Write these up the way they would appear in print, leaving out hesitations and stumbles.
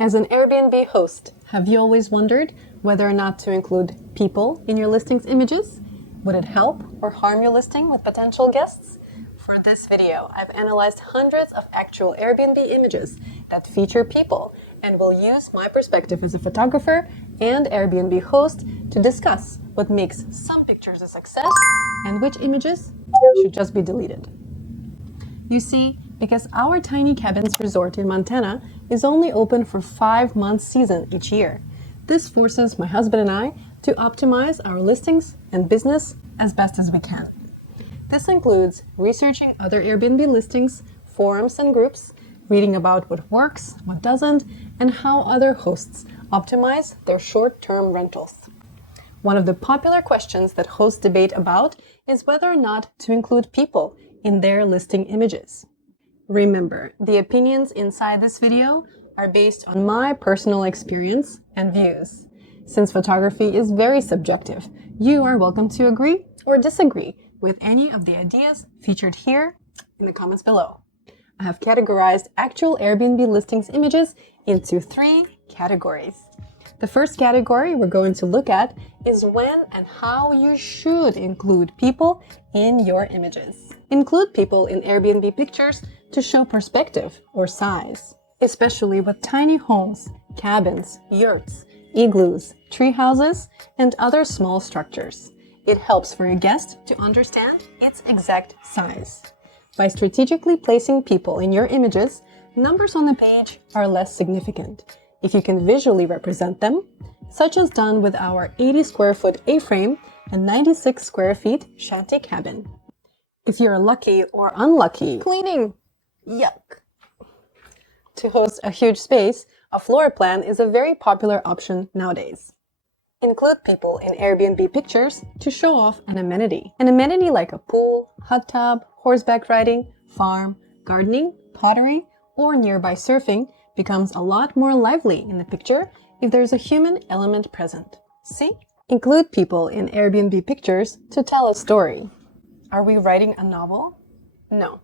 As an Airbnb host, have you always wondered whether or not to include people in your listing's images? Would it help or harm your listing with potential guests? For this video, I've analyzed hundreds of actual Airbnb images that feature people and will use my perspective as a photographer and Airbnb host to discuss what makes some pictures a success and which images should just be deleted. You see, because our tiny cabins resort in Montana is only open for 5 months season each year, this forces my husband and I to optimize our listings and business as best as we can. This includes researching other Airbnb listings, forums and groups, reading about what works, what doesn't, and how other hosts optimize their short-term rentals. One of the popular questions that hosts debate about is whether or not to include people in their listing images. Remember, the opinions inside this video are based on my personal experience and views. Since photography is very subjective, you are welcome to agree or disagree with any of the ideas featured here in the comments below. I have categorized actual Airbnb listings images into 3 categories. The first category we're going to look at is when and how you should include people in your images. Include people in Airbnb pictures to show perspective or size, especially with tiny homes, cabins, yurts, igloos, tree houses, and other small structures. It helps for your guest to understand its exact size. By strategically placing people in your images, numbers on the page are less significant if you can visually represent them, such as done with our 80 square foot A-frame and 96 square feet shanty cabin. If you're lucky or unlucky, cleaning, yuck, to host a huge space, a floor plan is a very popular option nowadays. Include people in Airbnb pictures to show off an amenity. An amenity like a pool, hot tub, horseback riding, farm, gardening, pottery, or nearby surfing becomes a lot more lively in the picture if there's a human element present. See? Include people in Airbnb pictures to tell a story. Are we writing a novel? No.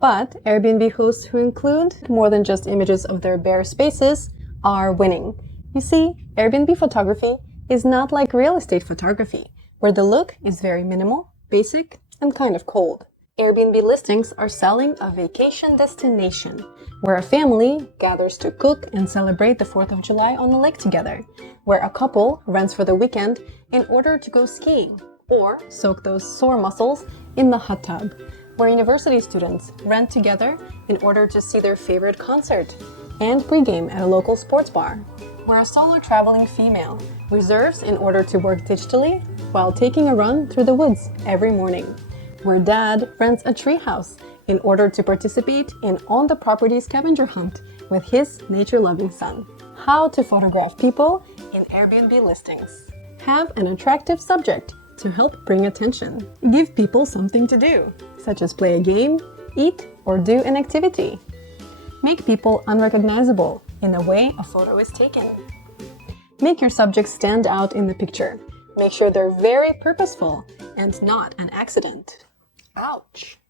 But Airbnb hosts who include more than just images of their bare spaces are winning. You see, Airbnb photography is not like real estate photography, where the look is very minimal, basic, and kind of cold. Airbnb listings are selling a vacation destination, where a family gathers to cook and celebrate the 4th of July on the lake together, where a couple rents for the weekend in order to go skiing, or soak those sore muscles in the hot tub, where university students rent together in order to see their favorite concert, and pregame at a local sports bar, where a solo traveling female reserves in order to work digitally while taking a run through the woods every morning, where dad rents a treehouse in order to participate in on-the-property scavenger hunt with his nature-loving son. How to photograph people in Airbnb listings. Have an attractive subject to help bring attention. Give people something to do, such as play a game, eat, or do an activity. Make people unrecognizable in the way a photo is taken. Make your subjects stand out in the picture. Make sure they're very purposeful and not an accident. Ouch!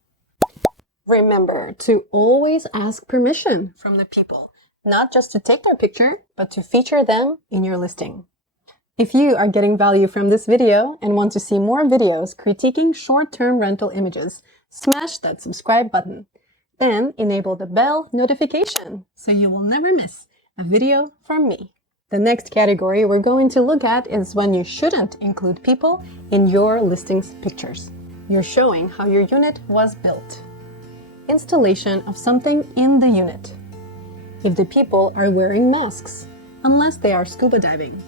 Remember to always ask permission from the people, not just to take their picture, but to feature them in your listing. If you are getting value from this video and want to see more videos critiquing short-term rental images, smash that subscribe button. Then enable the bell notification so you will never miss a video from me. The next category we're going to look at is when you shouldn't include people in your listings pictures. You're showing how your unit was built. Installation of something in the unit. If the people are wearing masks, unless they are scuba diving.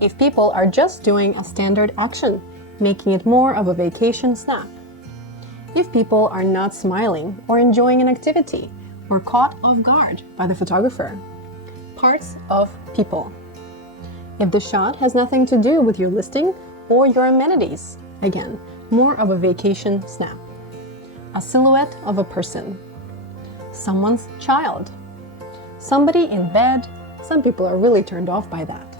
If people are just doing a standard action, making it more of a vacation snap. If people are not smiling or enjoying an activity, or caught off guard by the photographer. Parts of people. If the shot has nothing to do with your listing or your amenities, again, more of a vacation snap. A silhouette of a person. Someone's child. Somebody in bed. Some people are really turned off by that.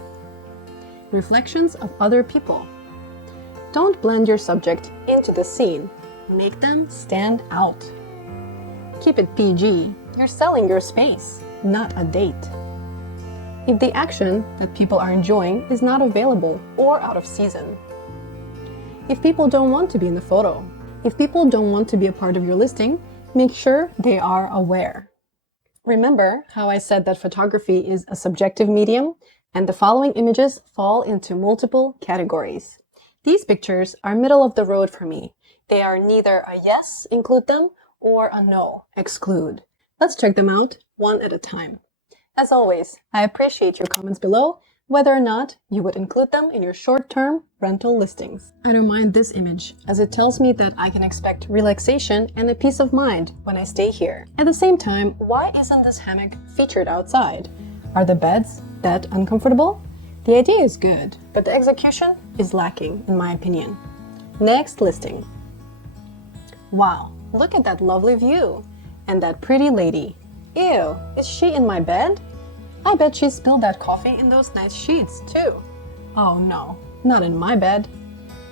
Reflections of other people. Don't blend your subject into the scene. Make them stand out. Keep it PG. You're selling your space, not a date. if the action that people are enjoying is not available or out of season. If people don't want to be in the photo, if people don't want to be a part of your listing, make sure they are aware. Remember how I said that photography is a subjective medium, and the following images fall into multiple categories. These pictures are middle of the road for me. They are neither a yes, include them, or a no, exclude. Let's check them out one at a time. As always, I appreciate your comments below, whether or not you would include them in your short-term rental listings. I don't mind this image, as it tells me that I can expect relaxation and a peace of mind when I stay here. At the same time, why isn't this hammock featured outside? Are the beds that uncomfortable? The idea is good, but the execution is lacking, in my opinion. Next listing. Wow, look at that lovely view. And that pretty lady. Ew, is she in my bed? I bet she spilled that coffee in those nice sheets, too. Oh no, not in my bed.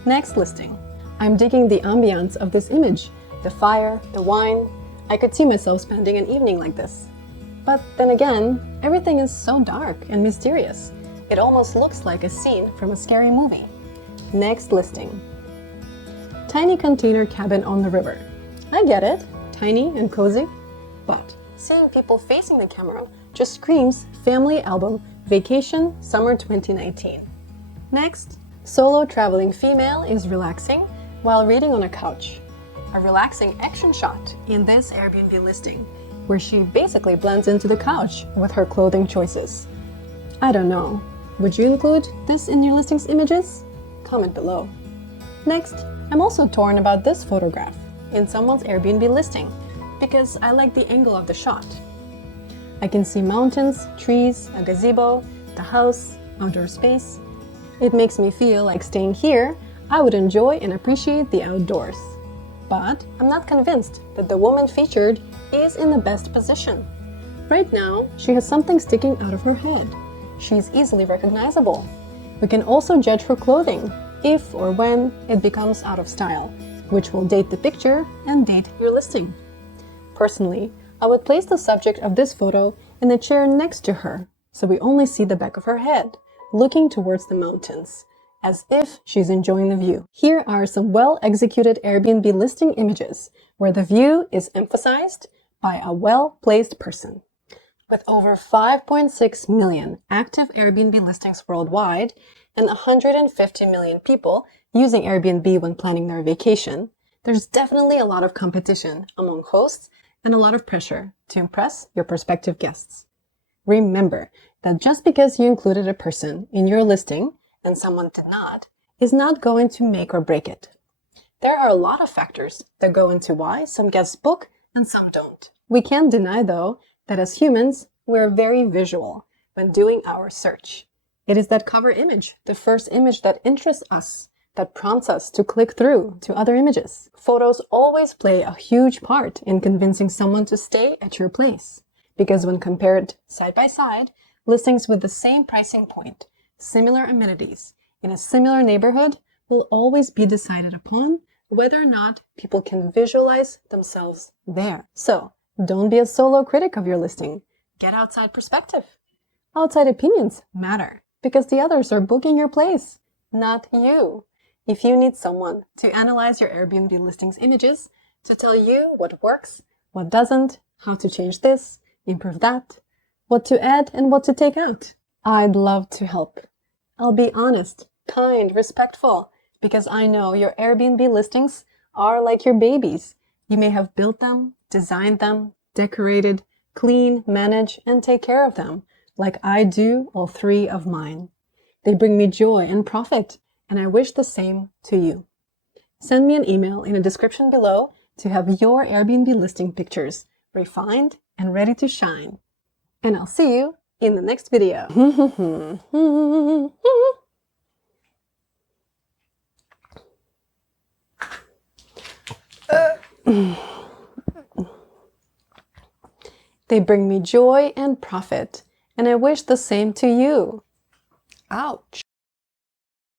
Next listing. I'm digging the ambiance of this image. The fire, the wine. I could see myself spending an evening like this. But then again, everything is so dark and mysterious. It almost looks like a scene from a scary movie. Next listing. Tiny container cabin on the river. I get it, tiny and cozy, but seeing people facing the camera just screams family album, vacation, summer 2019. Next, solo traveling female is relaxing while reading on a couch. A relaxing action shot in this Airbnb listing, where she basically blends into the couch with her clothing choices. I don't know, would you include this in your listings images? Comment below. Next, I'm also torn about this photograph in someone's Airbnb listing because I like the angle of the shot. I can see mountains, trees, a gazebo, the house, outdoor space. It makes me feel like staying here, I would enjoy and appreciate the outdoors. But I'm not convinced that the woman featured is in the best position. Right now, she has something sticking out of her head. She's easily recognizable. We can also judge her clothing, if or when it becomes out of style, which will date the picture and date your listing. Personally, I would place the subject of this photo in the chair next to her, so we only see the back of her head, looking towards the mountains, as if she's enjoying the view. Here are some well-executed Airbnb listing images, where the view is emphasized by a well-placed person. With over 5.6 million active Airbnb listings worldwide and 150 million people using Airbnb when planning their vacation, there's definitely a lot of competition among hosts and a lot of pressure to impress your prospective guests. Remember that just because you included a person in your listing and someone did not, is not going to make or break it. There are a lot of factors that go into why some guests book and some don't. We can't deny, though, that as humans, we're very visual when doing our search. It is that cover image, the first image that interests us, that prompts us to click through to other images. Photos always play a huge part in convincing someone to stay at your place, because when compared side by side, listings with the same pricing point, similar amenities, in a similar neighborhood will always be decided upon whether or not people can visualize themselves there. So, don't be a solo critic of your listing. Get outside perspective. Outside opinions matter because the others are booking your place, not you. If you need someone to analyze your Airbnb listings images, to tell you what works, what doesn't, how to change this, improve that, what to add and what to take out, I'd love to help. I'll be honest, kind, respectful, because I know your Airbnb listings are like your babies. You may have built them, designed them, decorated, clean, manage, and take care of them, like I do all 3 of mine. They bring me joy and profit, and I wish the same to you. Send me an email in the description below to have your Airbnb listing pictures refined and ready to shine. And I'll see you in the next video. They bring me joy and profit, and I wish the same to you. Ouch.